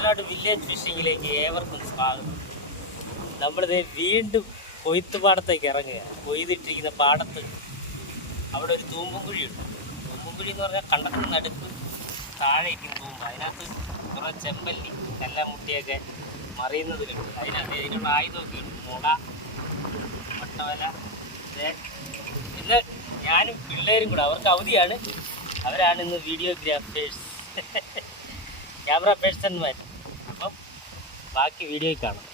Kuttanad village ഫിഷിങ്ങിലേക്ക് ഏവർക്കും സ്വാഗതം. നമ്മളിത് വീണ്ടും കൊയ്ത്ത് പാടത്തേക്ക് ഇറങ്ങുക കൊയ്തിട്ടിരിക്കുന്ന പാടത്ത് അവിടെ ഒരു തൂമ്പുംകുഴിയുണ്ട് തൂമ്പുംകുഴി എന്ന് പറഞ്ഞാൽ കണ്ടത്തിന് നടുക്ക് താഴെ ഇരിക്കുന്ന തൂമ്പ്. അതിനകത്ത് കുറേ ചെമ്പല്ലി കല്ലാമുട്ടിയൊക്കെ മറിയുന്നതിലുണ്ട്. അതിനകത്ത് ഇതിനുള്ള ആയുധമൊക്കെ ഉണ്ട് മുള വട്ടവല ദേ, പിന്നെ ഞാനും പിള്ളേരും കൂടെ അവർക്ക് അവധിയാണ്. അവരാണ് ഇന്ന് വീഡിയോഗ്രാഫേഴ്സ് ക്യാമറ പേഴ്സൺമാർ ബാക്കി വീഡിയോ കാണാം.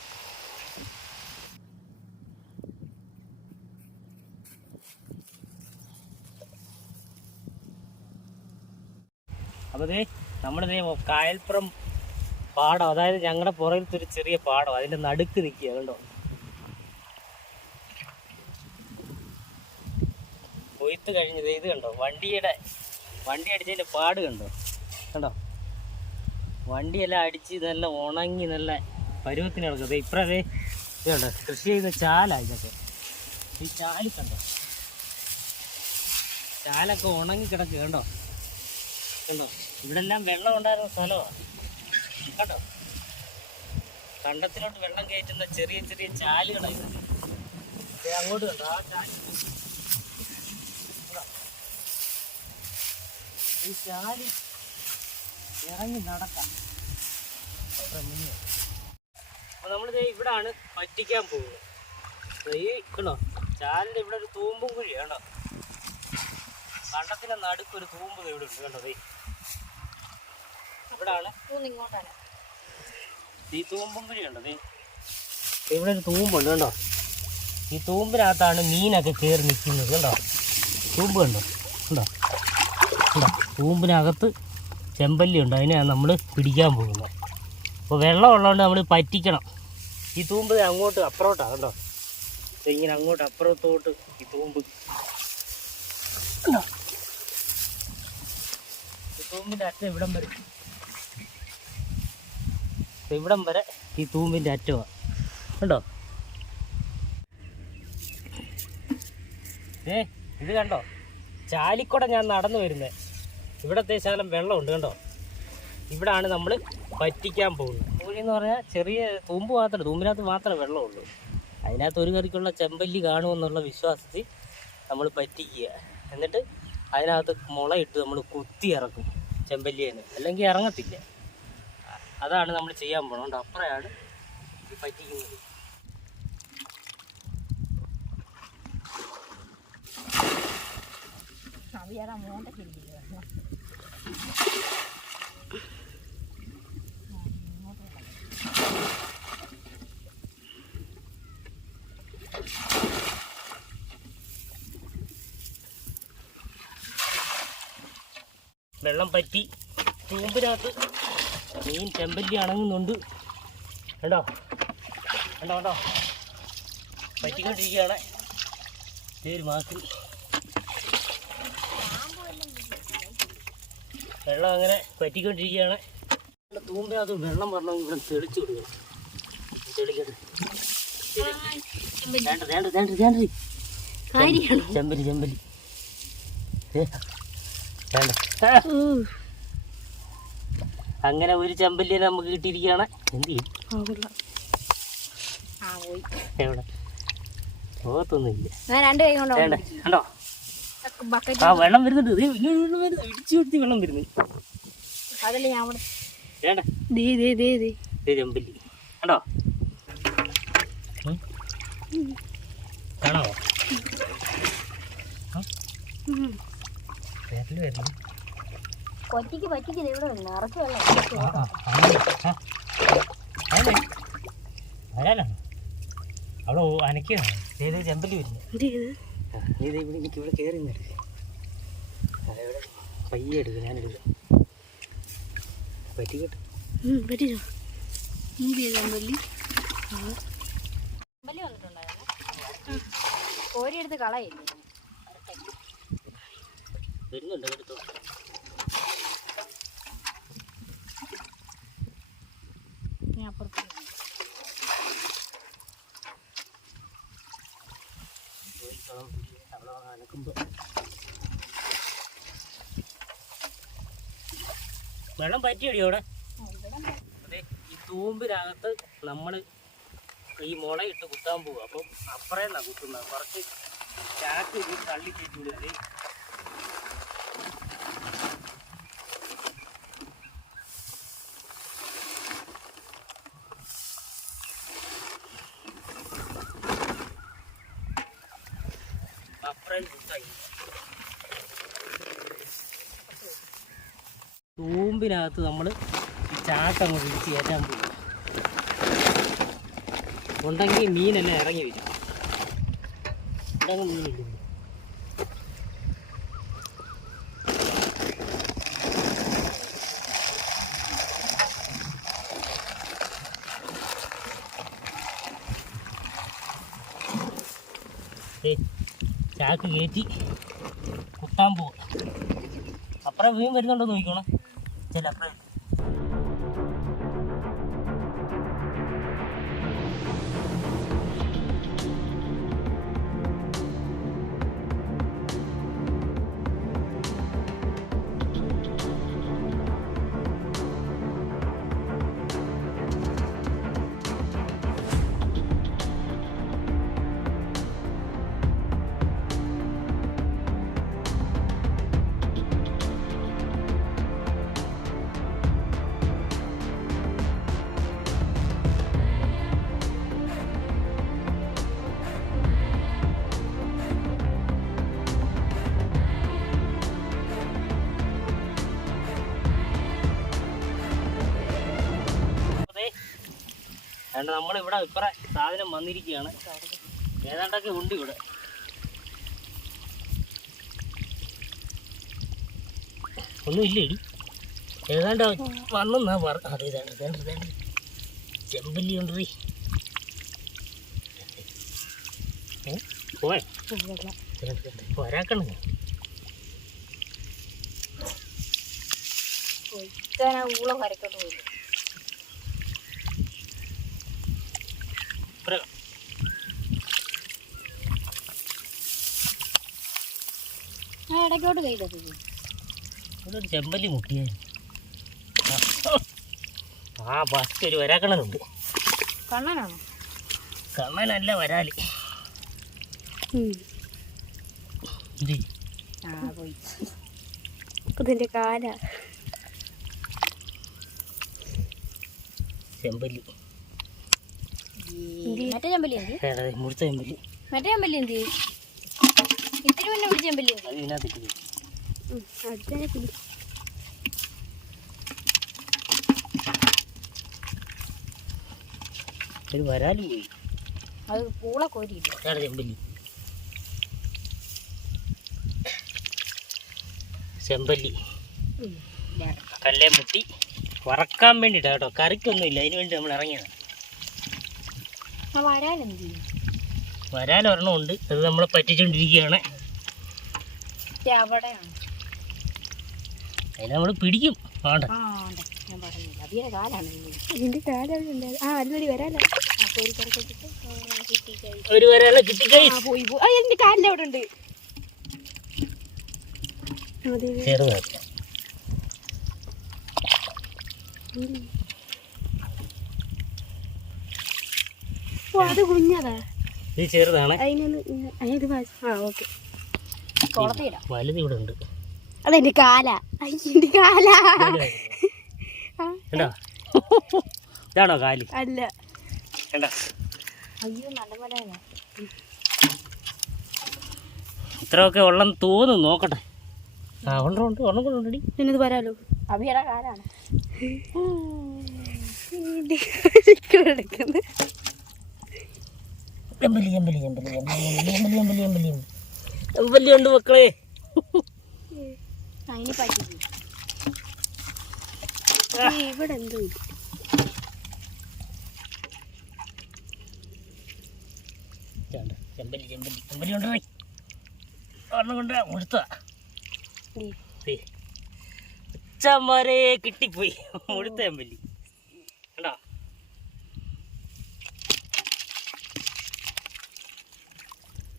അപ്പോൾ ദേ നമ്മുടെ കായൽപ്പുറം പാടം അതായത് ഞങ്ങളുടെ പുറകിലത്തെ ഒരു ചെറിയ പാടം അതിന്റെ നടുക്ക് നിൽക്കുക കണ്ടോ? കൊയ്ത്ത് കഴിഞ്ഞത് ഇത് കണ്ടോ? വണ്ടിയുടെ വണ്ടി അടിച്ചതിന്റെ പാട് കണ്ടോ? കണ്ടോ? വണ്ടിയെല്ലാം അടിച്ച് നല്ല ഉണങ്ങി നല്ല പരുവത്തിന് ഇറങ്ങുന്നത് ഇപ്പഴേ ഇതുണ്ട് കൃഷി ചെയ്ത ചാല ഇതൊക്കെ. ഈ ചാൽ കണ്ടോ? ചാലൊക്കെ ഉണങ്ങി കിടക്കുക കണ്ടോ? കണ്ടോ? ഇവിടെ എല്ലാം വെള്ളം ഉണ്ടായിരുന്ന സ്ഥലമാണ് കണ്ടോ? കണ്ടത്തിലോട്ട് വെള്ളം കയറ്റുന്ന ചെറിയ ചെറിയ ചാലുകളാണ് അങ്ങോട്ട് കണ്ടോ? ആ ചാൽ. ഈ ചാൽ ഇറങ്ങി നടക്കാം. അപ്പൊ നമ്മളിത് ഇവിടാണ് പറ്റിക്കാൻ പോകുന്നത്. ഈ കണ്ടോ ചാലിന്റെ ഇവിടെ ഒരു തൂമ്പും കുഴി കണ്ടോ? കണ്ടത്തിന്റെ നടുക്ക് ഒരു തൂമ്പ് ഇവിടെ ഉണ്ട് കണ്ടോ? ഇവിടാണ്. ഇങ്ങോട്ടാണ് ഈ തൂമ്പും കുഴി കണ്ടോ ഇവിടെ ഒരു തൂമ്പുണ്ട് കണ്ടോ? ഈ തൂമ്പിനകത്താണ് മീനൊക്കെ കയറി നിൽക്കുന്നത് കണ്ടോ? തൂമ്പ് കണ്ടോ? കണ്ടോ? കണ്ടോ? തൂമ്പിനകത്ത് ചെമ്പല്ലി ഉണ്ട് അതിനെയാണ് നമ്മൾ പിടിക്കാൻ പോകുന്നത്. അപ്പോൾ വെള്ളം ഉള്ളതുകൊണ്ട് നമ്മൾ പറ്റിക്കണം. ഈ തൂമ്പ് അങ്ങോട്ട് അപ്പുറോട്ടാണ് കണ്ടോ? ഇങ്ങനെ അങ്ങോട്ട് അപ്പുറത്തോട്ട് ഈ തൂമ്പ്. തൂമ്പിന്റെ അറ്റം ഇവിടം വരെ. ഇവിടം വരെ ഈ തൂമ്പിന്റെ അറ്റമാണ് കണ്ടോ? ഏ ഇത് കണ്ടോ? ചാലിക്കൂടെ ഞാൻ നടന്നു വരുന്നത് ഇവിടത്തെ ശകലം വെള്ളമുണ്ട് കണ്ടോ? ഇവിടാണ് നമ്മൾ പറ്റിക്കാൻ പോകുന്നത്. കോഴി എന്ന് പറഞ്ഞാൽ ചെറിയ തൂമ്പ് മാത്രമേ തൂമ്പിനകത്ത് മാത്രമേ വെള്ളമുള്ളൂ. അതിനകത്ത് ഒരു കറിക്കുള്ള ചെമ്പല്ലി കാണുമെന്നുള്ള വിശ്വാസത്തിൽ നമ്മൾ പറ്റിക്കുക. എന്നിട്ട് അതിനകത്ത് മുളയിട്ട് നമ്മൾ കുത്തി ഇറക്കും ചെമ്പല്ലിയെന്ന്. അല്ലെങ്കിൽ ഇറങ്ങത്തില്ല. അതാണ് നമ്മൾ ചെയ്യാൻ പോകണം അതുകൊണ്ട് going ഇത് പറ്റിക്കുന്നത്. അവിയാറാ വെള്ളം പറ്റി. ചൂമ്പിനകത്ത് മീൻ ചെമ്പല്ലി അണങ്ങുന്നുണ്ട്. കണ്ടോ? കണ്ടോ കണ്ടോ? പറ്റിക്കൊണ്ടിരിക്കുകയാണ്. ഒരു മാസം. വെള്ളം അങ്ങനെ പറ്റിക്കൊണ്ടിരിക്കുകയാണ്. തൂമ്പിനകത്ത് വെള്ളം വരണമെങ്കിൽ ഇവിടെ തെളിച്ചു കൊടുക്കണം തെളിക്കട്ടെ. ചെമ്പല്ലി ചെമ്പല്ലി അങ്ങനെ ഒരു ചെമ്പല്ലിയെ നമുക്ക് കിട്ടിയിരിക്കുകയാണ്. എന്ത് എവിടെ? പോകത്തൊന്നുമില്ല കൊണ്ടോ വേണ്ട? കണ്ടോ? ബക്കറ്റ് ആ വെള്ളം വരുന്നുണ്ട്. ഇടിച്ചു കൊടുത്തി വെള്ളം വരുന്നു. വേണ്ട? ചെമ്പല്ലി. കണ്ടോ. കാണോ പേരിൽ വരുന്നു പറ്റിക്ക് ദേ ഇവിടെ നിറച്ച് വെള്ളം വരാനാണ് അവിടെ അനക്കാണ് ഏത് ചെമ്പല്ലി വരില്ല നീ ദേ ഇവിടെ എനിക്ക് ഇവിടെ കയറി നിന്നിട്ട് അതെവിടെ പയ്യെ എടുക്കും ഞാനെടുക്കാം പറ്റിക്കട്ടെ. പറ്റിച്ചോ? ചെമ്പല്ലി ചെമ്പല്ലി കോരിയെടുത്ത് കളയില്ലേ വരുന്നുണ്ട് ഞാൻ വെള്ളം പറ്റിയടിയോടെ ഈ തൂമ്പിനകത്ത് നമ്മൾ ഈ മുളയിട്ട് കുത്താൻ പോകും അപ്പം അപ്പറേന്നാ കുത്തുന്നത് കുറച്ച് ചാക്ക് ഇത് തള്ളി കയറ്റി വിടുന്നത് അപ്പറേന്ന് കുത്തായി തൂമ്പിനകത്ത് നമ്മൾ ചാക്കങ്ങ് പിടിച്ച് കയറ്റാൻ പോകും ഉണ്ടെങ്കിൽ മീനെല്ലാം ഇറങ്ങി വരും. ചാക്ക് കയറ്റി കുത്താൻ പോകും അപ്പുറം മീൻ വരുന്നുണ്ടോ നോക്കിക്കോണം ചില അപ്പുറം അതുകൊണ്ട് നമ്മളിവിടെ ഇപ്പറ സാധനം വന്നിരിക്കുകയാണ്. ഏതാണ്ടൊക്കെ ഉണ്ട് ഇവിടെ. ഒന്നുമില്ലേ ഏതാണ്ട് വന്നെന്നാ പറ അത് ഇതാണ്ട് ഇതാണ്ട് ഇതാണ്ട് ചെമ്പല്ലി ഉണ്ടീ പോയ? ഊള ഊളം കരക്കോട്ട് പോയി ഒരു ഇടയ്ക്കോട്ട് ചെമ്പല്ലി മുട്ടിയ. ആ ഫസ്റ്റ് ഒരു വരാക്കണ്ണനുണ്ട്. കണ്ണനാണോ? കണ്ണനല്ല വരാൽ. കാല. ചെമ്പല്ലി. മറ്റേ ചെമ്പല്ലി എന്തി? ഏടാ, മുഴുത്ത ചെമ്പല്ലി. മറ്റേ ചെമ്പല്ലി എന്തി? ഇത്തിരി മുന്നേ പിടിച്ച ചെമ്പല്ലി എന്തി അത് ഒരു വരാൽ പോയി. പൂള കോരിയില്ല ഏടാ ചെമ്പല്ലി? ചെമ്പല്ലി. കല്ലേ മുട്ടി. വറക്കാൻ വേണ്ടിട്ടാ കേട്ടോ. കറിക്കൊന്നുമില്ല. അതിന് വേണ്ടി നമ്മൾ ഇറങ്ങിയത്. വരാൻ ഒരെണ്ണം ഉണ്ട് അത് നമ്മളെ പറ്റിച്ചോണ്ടിരിക്കുകയാണ്. അതിനെ നമ്മൾ പിടിക്കും. വേണ്ട ഒരു വരാല കിട്ടിക്കൈ എന്റെ കാലിന്റെ അവിടെ ഉണ്ട്. ചെറുതാക്കാം ഉണ്ട്. അതെന്റെ കാല. എന്റെ കാല. ഇതാണോ കാലി? അല്ല. അയ്യോ നല്ല ഇത്രയൊക്കെ വെള്ളം തോന്നുന്നു. നോക്കട്ടെ. അഭിയുടെ കാലാണ്. എമ്പലി എമ്പലി എമ്പലി എമ്പലി എമ്പലി എമ്പലി എമ്പലി എമ്പലി ഉണ്ട് മക്കളെ. ഇവിടെ എന്തോ ഒരെണ്ണം കൊണ്ട് മുഴുത്ത. ഉച്ചമാരെ കിട്ടിപ്പോയി. മുഴുത്ത ചെമ്പല്ലി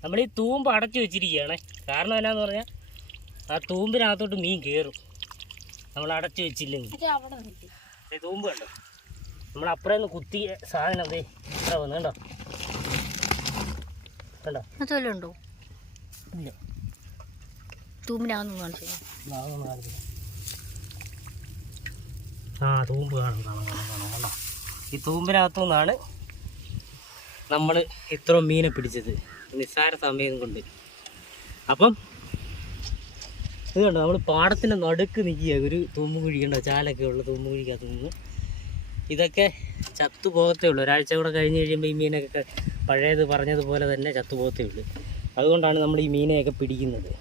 നമ്മൾ ഈ തൂമ്പ് അടച്ചു വെച്ചിരിക്കുകയാണ്. കാരണം എന്നാന്ന് പറഞ്ഞാൽ ആ തൂമ്പിനകത്തോട്ട് മീൻ കയറും നമ്മൾ അടച്ചു വെച്ചില്ലെങ്കിൽ തൂമ്പ് കണ്ടോ? നമ്മൾ അപ്പുറം നിന്ന് കുത്തിയ സാധനം അതെ ഇത്ര വന്ന് കണ്ടോ? കണ്ടോ? ഇല്ല. കാണിച്ചു ആ തൂമ്പ് കാണും കാണാം കാണാം കാണാം കണ്ടോ? ഈ തൂമ്പിനകത്തു നിന്നാണ് നമ്മൾ ഇത്ര മീനെ പിടിച്ചത്. നിസ്സാര സമയം കൊണ്ട്. അപ്പം ഇത് കണ്ടോ നമ്മൾ പാടത്തിന്റെ നടുക്ക് നിൽക്കുക ഒരു തൂമ്പ് കുഴി കണ്ടോ ചാലൊക്കെ ഉള്ള തൂമ്പ് കുഴിക്കകത്ത് നിന്ന്. ഇതൊക്കെ ചത്തു പോകത്തേ ഉള്ളൂ. ഒരാഴ്ച കൂടെ കഴിഞ്ഞ് കഴിയുമ്പോൾ ഈ മീനൊക്കെ പഴയത് പറഞ്ഞതുപോലെ തന്നെ ചത്തു പോകത്തേ ഉള്ളൂ. അതുകൊണ്ടാണ് നമ്മൾ ഈ മീനെയൊക്കെ പിടിക്കുന്നത്.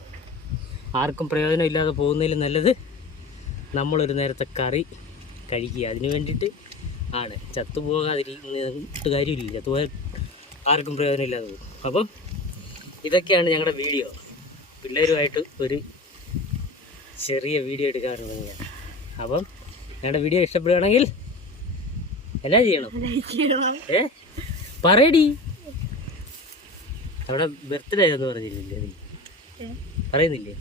ആർക്കും പ്രയോജനം ഇല്ലാതെ പോകുന്നതിൽ നല്ലത് നമ്മളൊരു നേരത്തെ കറി കഴിക്കുക. അതിന് വേണ്ടിയിട്ട് ആണ്. ചത്തു കാര്യമില്ല. ചത്തു ആർക്കും പ്രയോജനമില്ലാതെ പോകും. അപ്പം ഇതൊക്കെയാണ് ഞങ്ങളുടെ വീഡിയോ. പിള്ളേരുമായിട്ട് ഒരു ചെറിയ വീഡിയോ എടുക്കാറുണ്ട് ഞാൻ. അപ്പം ഞങ്ങളുടെ വീഡിയോ ഇഷ്ടപ്പെടുകയാണെങ്കിൽ എന്നാ ചെയ്യണം? ഏ? പറയടി. അവിടെ ബർത്ത്ഡേ എന്ന് പറഞ്ഞില്ലേ നീ? പറയുന്നില്ലേ?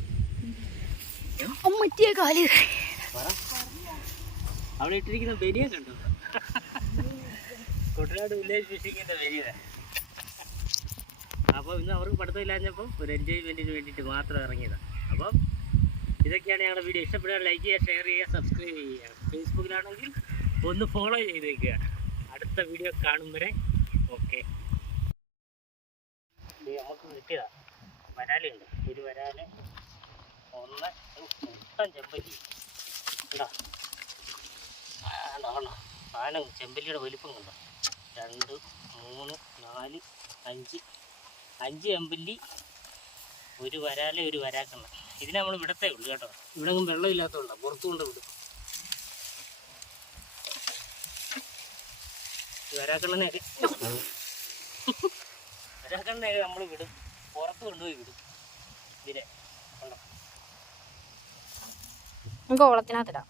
അവിടെ ഇട്ടിരിക്കുന്ന ബനിയ കണ്ടോ? കുട്ടനാട് വില്ലേജ് ഫിഷിങ്ങിന്റെ ബനിയ അപ്പോൾ ഇന്ന് അവർക്ക് പഠിത്തമില്ലാഞ്ഞപ്പം ഒരു എൻജോയ്മെന്റിന് വേണ്ടിയിട്ട് മാത്രം ഇറങ്ങിയതാണ് അപ്പം ഇതൊക്കെയാണ് ഞങ്ങളുടെ വീഡിയോ ഇഷ്ടപ്പെടുക ലൈക്ക് ചെയ്യുക ഷെയർ ചെയ്യുക സബ്സ്ക്രൈബ് ചെയ്യുക. ഫേസ്ബുക്കിലാണെങ്കിൽ ഒന്ന് ഫോളോ ചെയ്തേക്കുക അടുത്ത വീഡിയോ കാണും വരെ. ഓക്കെ നമുക്ക് കിട്ടിയതാ. വരാലുണ്ട് ഒരു വരാൽ ഒന്ന് മൊത്തം ചെമ്പല്ലി. കണ്ടോ? ആ, ആന ചെമ്പല്ലിയുടെ വലിപ്പം കണ്ടോ? രണ്ട് മൂന്ന് നാല് അഞ്ച് അഞ്ച് ചെമ്പല്ലി ഒരു വരാലെ ഒരു വരാക്കണ്ണ. ഇതിനെ നമ്മൾ വിടത്തേ ഉള്ളൂ കേട്ടോ. ഇവിടെ വെള്ളം വെള്ളമില്ലാത്തതുകൊണ്ടാണ് പുറത്തുകൊണ്ട് വിടും. വരാക്കണ്ണനെയൊക്കെ വരാക്കണ്ണനെയൊക്കെ നമ്മൾ വിടും. പുറത്ത് കൊണ്ടുപോയി വിടും. ഇതിനെ നമുക്ക് ഓളത്തിനകത്തിടാം